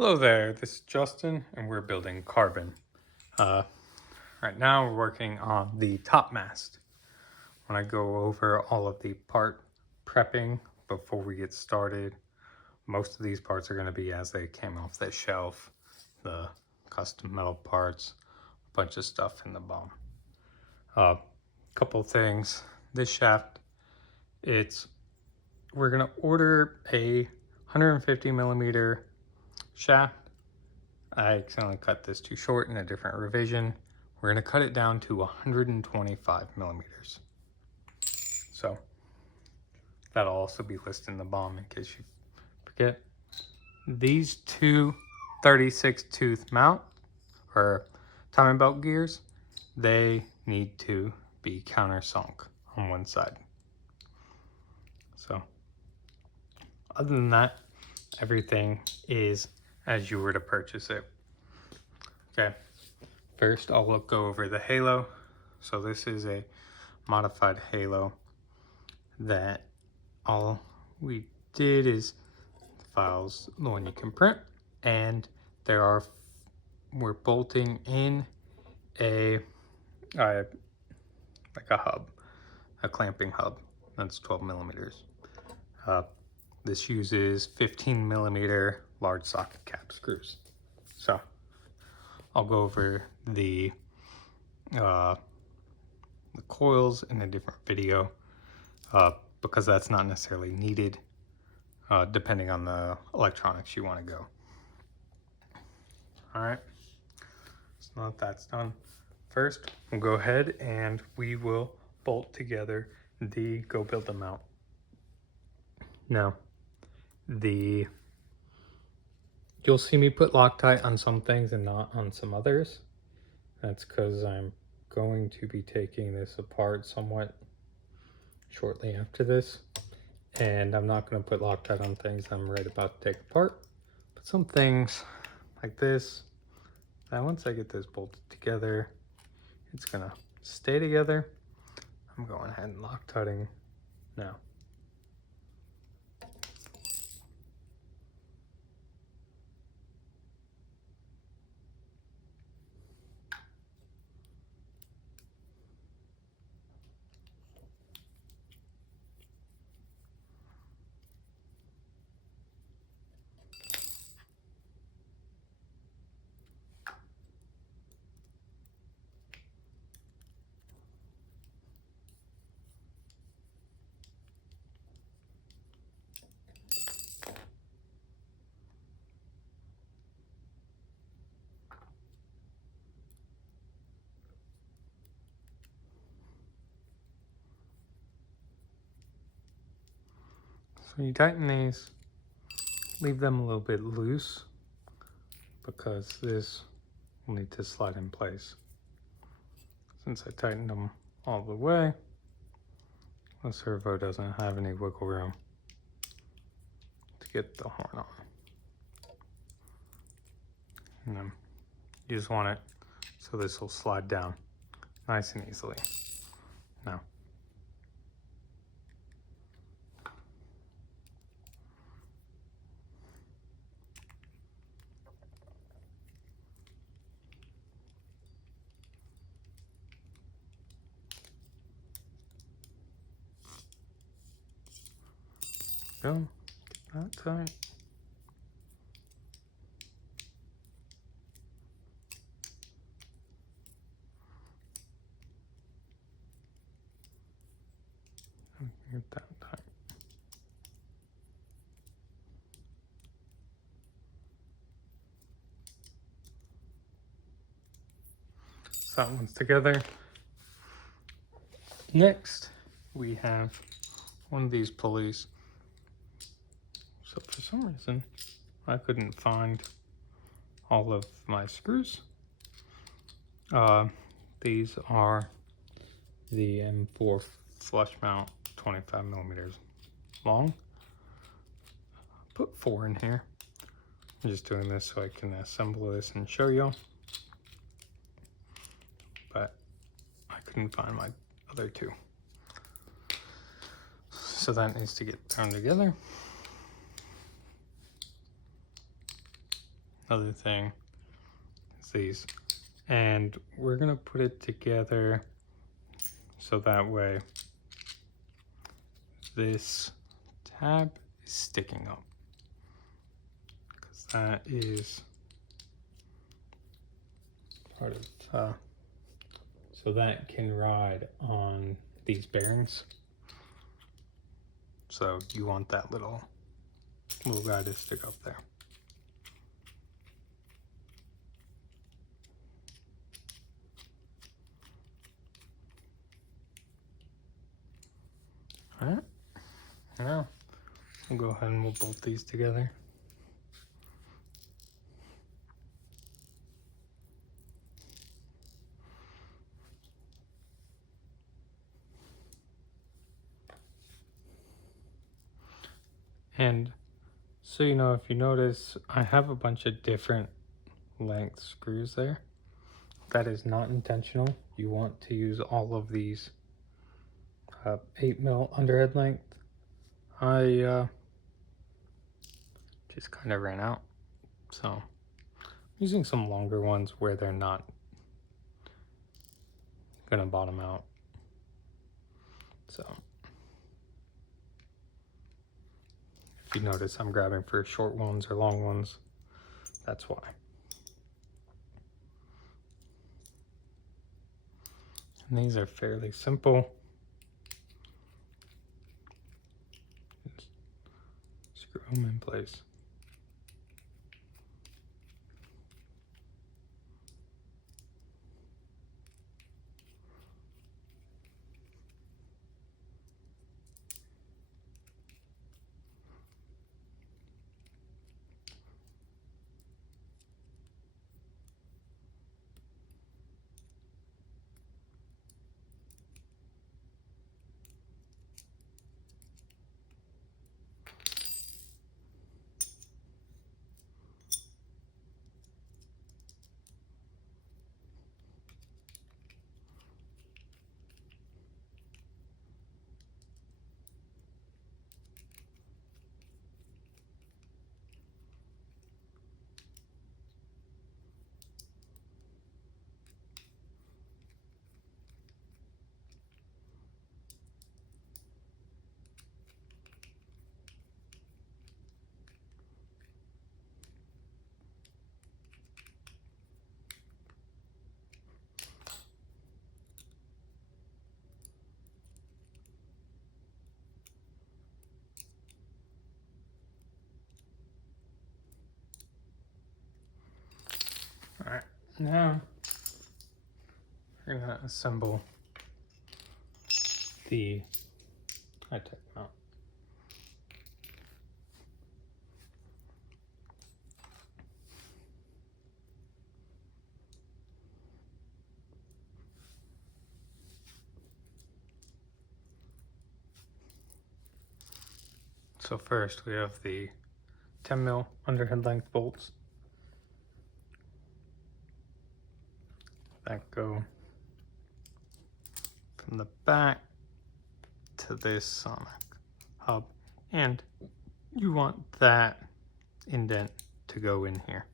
Hello there, this is Justin and we're building Carbon. Right now we're working on the top mast. When I go over all of the part prepping before we get started, most of these parts are going to be as they came off the shelf, the custom metal parts, a bunch of stuff in the bottom. Couple things, this shaft, we're going to order a 150 millimeter shaft. I accidentally cut this too short in a different revision. We're going to cut it down to 125 millimeters. So that'll also be listed in the bottom in case you forget. These two 36 tooth mount or timing belt gears, they need to be countersunk on one side. So other than that, everything is as you were to purchase it. Okay, first I'll go over the halo. So this is a modified halo that all we did is the files, the one you can print, and we're bolting in like a hub, a clamping hub. That's 12 millimeters. This uses 15 millimeter large socket cap screws. So I'll go over the coils in a different video because that's not necessarily needed depending on the electronics you want to go. All right, so now that that's done, first we'll go ahead and we will bolt together the go build the mount. Now, you'll see me put Loctite on some things and not on some others. That's because I'm going to be taking this apart somewhat shortly after this, and I'm not going to put Loctite on things I'm right about to take apart, but some things like this, that once I get this bolted together, it's going to stay together. I'm going ahead and Loctiting now. So you tighten these, leave them a little bit loose because this will need to slide in place. Since I tightened them all the way, the servo doesn't have any wiggle room to get the horn on. And then you just want it so this will slide down nice and easily. Now, go, that tight. Get that tight. So that one's together. Next, we have one of these pulleys. So for some reason, I couldn't find all of my screws. These are the M4 flush mount, 25 millimeters long. Put 4 in here. I'm just doing this so I can assemble this and show you. But I couldn't find my other 2. So that needs to get thrown together. other thing is these. And we're gonna put it together so that way this tab is sticking up, because that is part of so that can ride on these bearings. So you want that little guy to stick up there. All right, now we'll go ahead and we'll bolt these together. And so, you know, if you notice, I have a bunch of different length screws there. That is not intentional. You want to use all of these 8mm underhead length. I just kind of ran out, so I'm using some longer ones where they're not gonna bottom out. So if you notice, I'm grabbing for short ones or long ones. That's why. And these are fairly simple. Just screw them in place. All right, now we're gonna assemble the high-tech mount. So first we have the 10mm underhead length bolts that go from the back to this sonic hub, and you want that indent to go in here.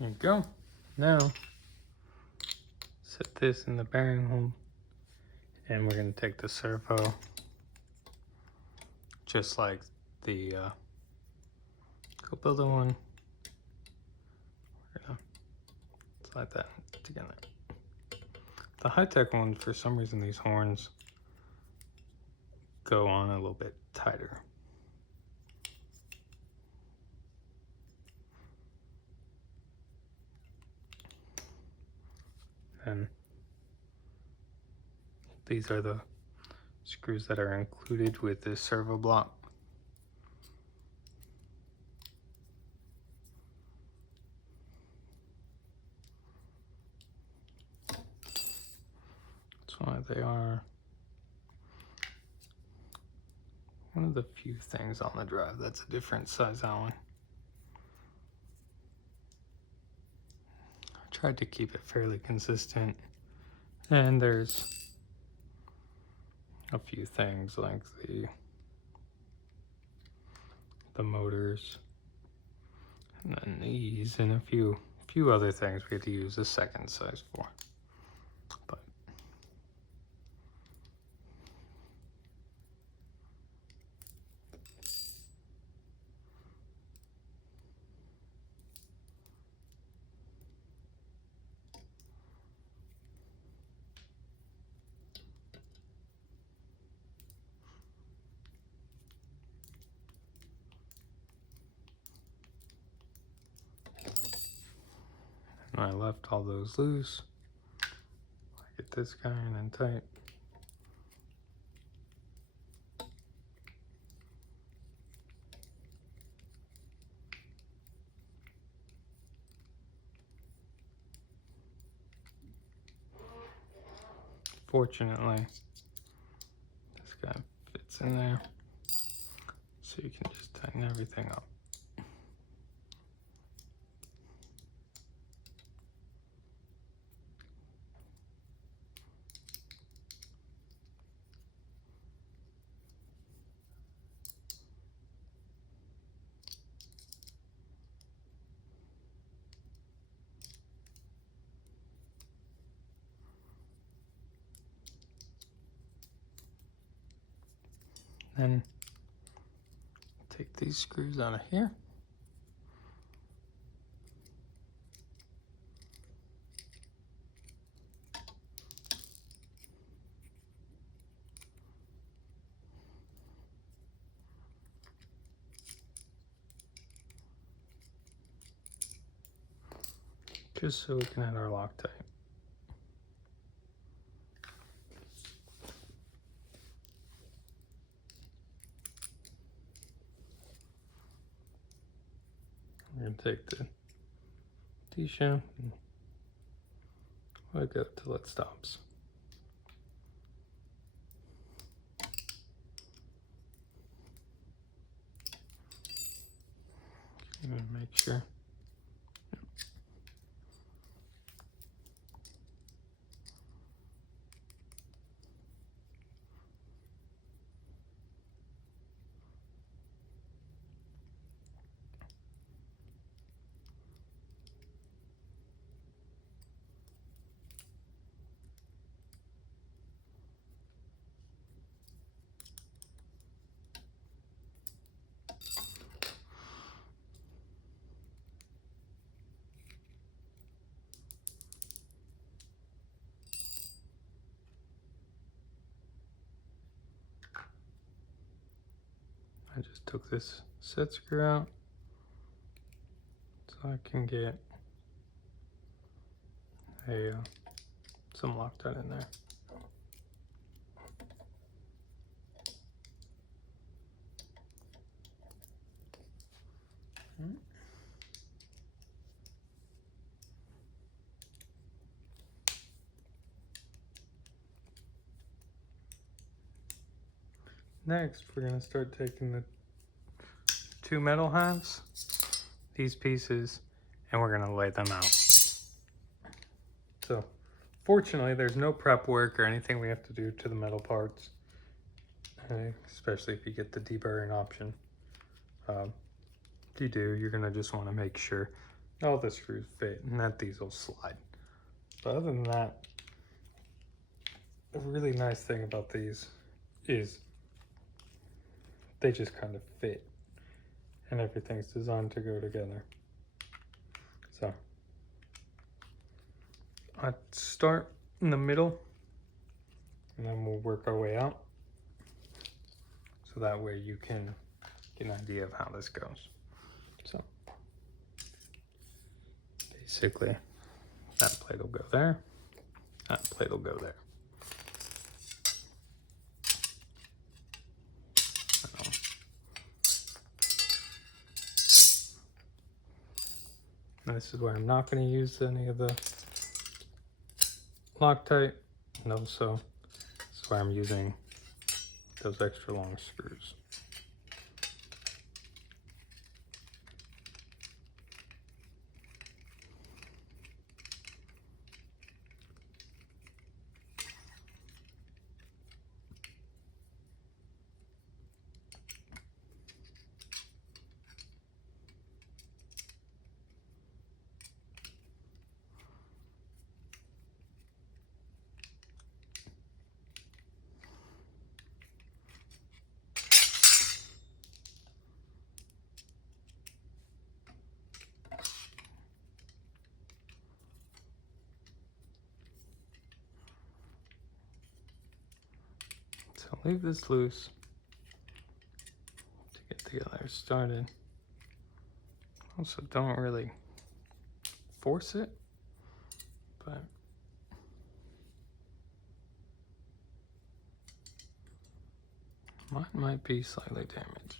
There you go. Now, set this in the bearing hole, and we're going to take the servo just like the go build one. We're gonna slide that together. The high-tech ones, for some reason, these horns go on a little bit tighter. And these are the screws that are included with this servo block. That's why they are one of the few things on the drive that's a different size Allen. I tried to keep it fairly consistent, and there's a few things like the motors, and then these, and a few other things we had to use a second size for. But I left all those loose. I get this guy in and tight. Fortunately, this guy fits in there, so you can just tighten everything up. Then take these screws out of here. Just so we can have our Loctite. We're going to take the T-shaft and let go till it stops. Even make sure. I just took this set screw out so I can get some Loctite in there. Next, we're going to start taking the two metal halves, these pieces, and we're going to lay them out. So, fortunately, there's no prep work or anything we have to do to the metal parts, especially if you get the deburring option. If you do, you're going to just want to make sure all the screws fit and that these will slide. But other than that, the really nice thing about these is they just kind of fit, and everything's designed to go together. So I start in the middle, and then we'll work our way out. So that way you can get an idea of how this goes. So basically, that plate will go there, that plate will go there. And this is where I'm not going to use any of the Loctite, and also this is where I'm using those extra long screws. So leave this loose to get the other started. Also, don't really force it, but mine might be slightly damaged.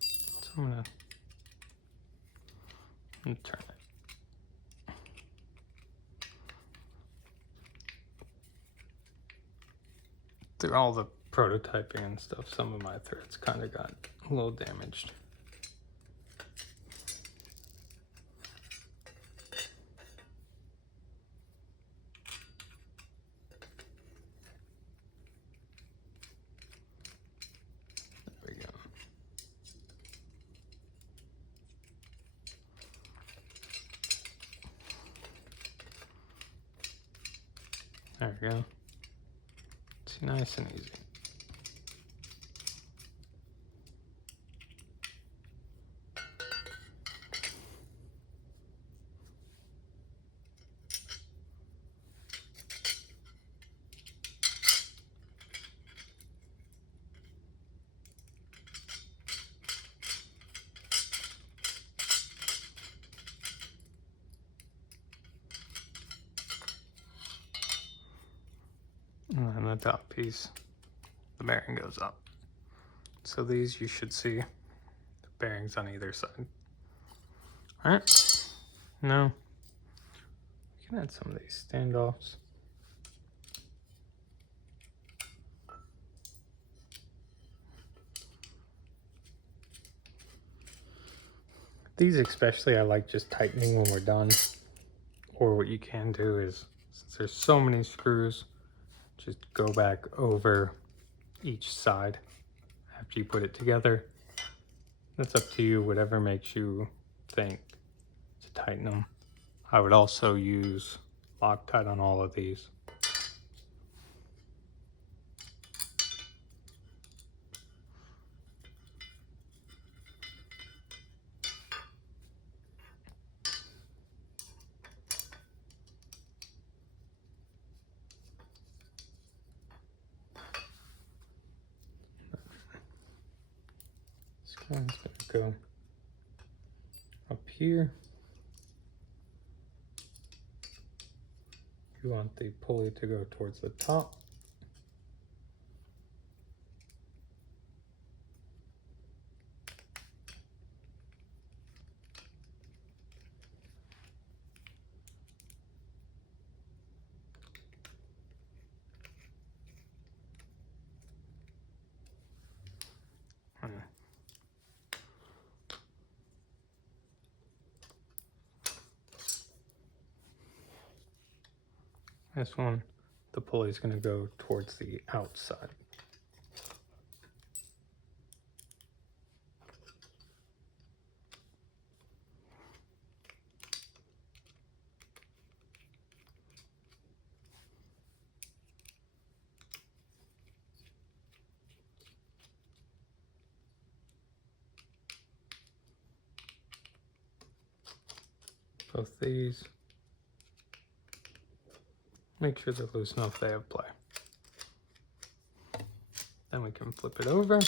So I'm gonna turn it. Through all the prototyping and stuff, some of my threads kind of got a little damaged. There we go. There we go. It's nice and easy. And then the top piece, the bearing goes up. So these you should see the bearings on either side. All right, now we can add some of these standoffs. These especially I like just tightening when we're done. Or what you can do is, since there's so many screws, just go back over each side after you put it together. That's up to you, whatever makes you think to tighten them. I would also use Loctite on all of these. This one's gonna go up here. You want the pulley to go towards the top. This one, the pulley is going to go towards the outside. both these. Make sure they're loose enough they have play. Then we can flip it over.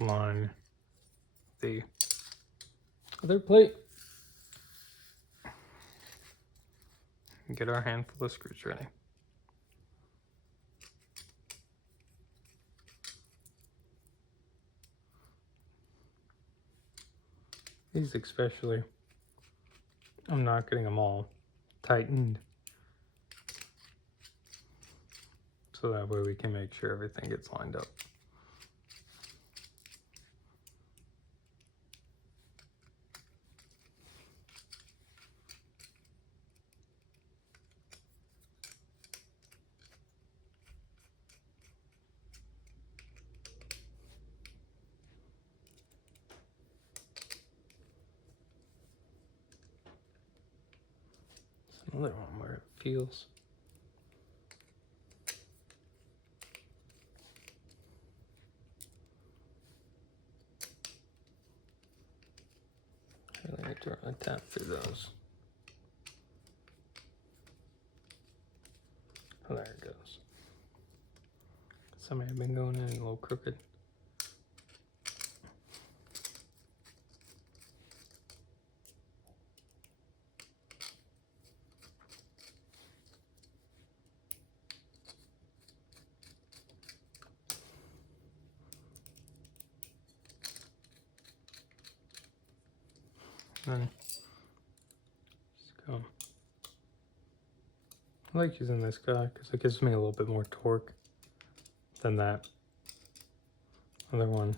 Line the other plate. And get our handful of screws ready. These especially, I'm not getting them all tightened, so that way we can make sure everything gets lined up. Another one where it feels. I really need to really tap through those. Oh, there it goes. Some may have been going in a little crooked. Then just go. I like using this guy because it gives me a little bit more torque than that other one.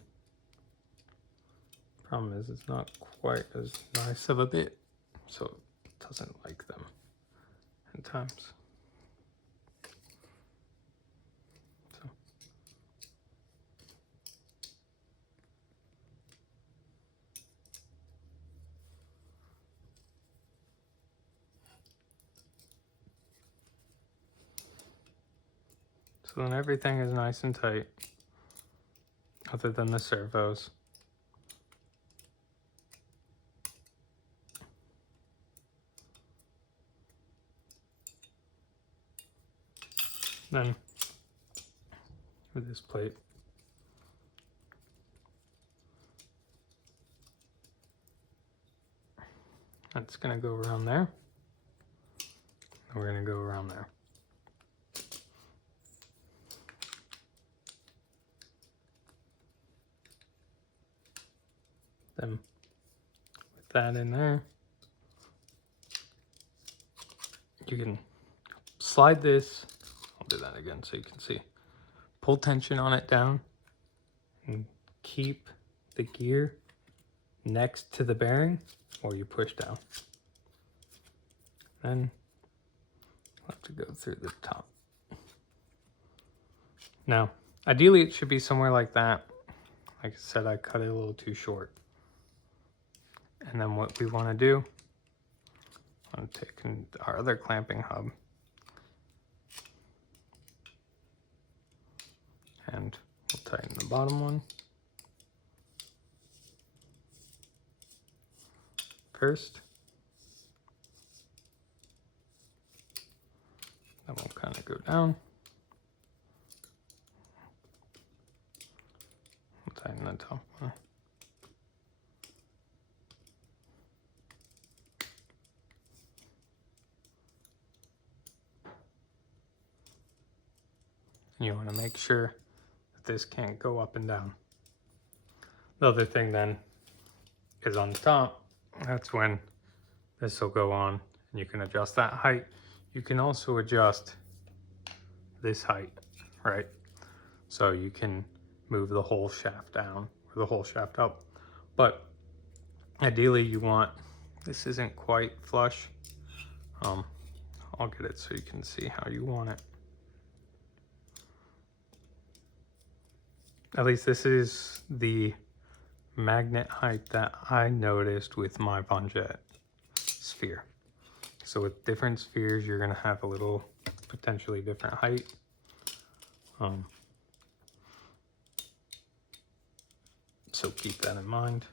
Problem is it's not quite as nice of a bit, so it doesn't like them at times. So then everything is nice and tight, other than the servos. Then with this plate, that's gonna go around there. And we're gonna go around there. Then with that in there, you can slide this. I'll do that again so you can see. Pull tension on it down and keep the gear next to the bearing while you push down. Then I'll have to go through the top. Now, ideally it should be somewhere like that. Like I said, I cut it a little too short. And then what we want to do, I'm taking our other clamping hub and we'll tighten the bottom one first. Then we'll kind of go down. We'll tighten the top one. You want to make sure that this can't go up and down. The other thing then is on the top. That's when this will go on and you can adjust that height. You can also adjust this height, right? So you can move the whole shaft down or the whole shaft up. But ideally you want, this isn't quite flush. I'll get it so you can see how you want it. At least this is the magnet height that I noticed with my Von Jet sphere. So with different spheres, you're gonna have a little potentially different height. So keep that in mind.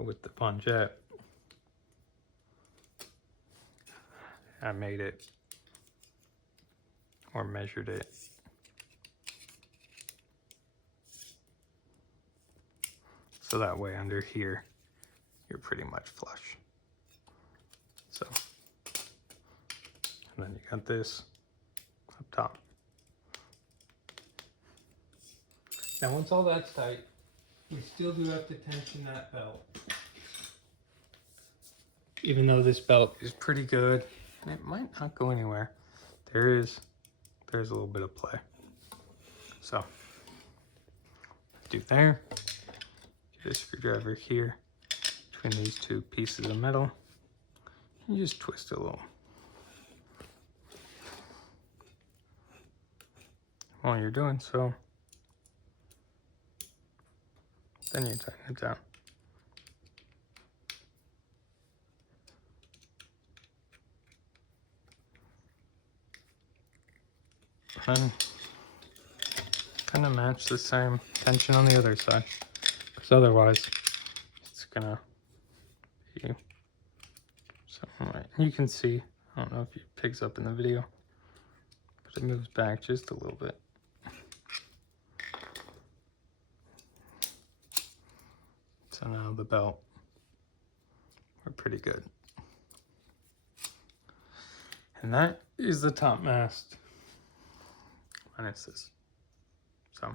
So with the plungette, I made it, or measured it, so that way under here, you're pretty much flush. So, and then you got this up top. Now once all that's tight, we still do have to tension that belt. Even though this belt is pretty good, and it might not go anywhere, there's a little bit of play. So, do there, get a screwdriver here between these two pieces of metal, and you just twist it a little. While you're doing so, then you tighten it down. And kind of match the same tension on the other side, because otherwise it's gonna be something right. You can see, I don't know if it picks up in the video, but it moves back just a little bit. So now the belt, we're pretty good. And that is the top mast minus this. So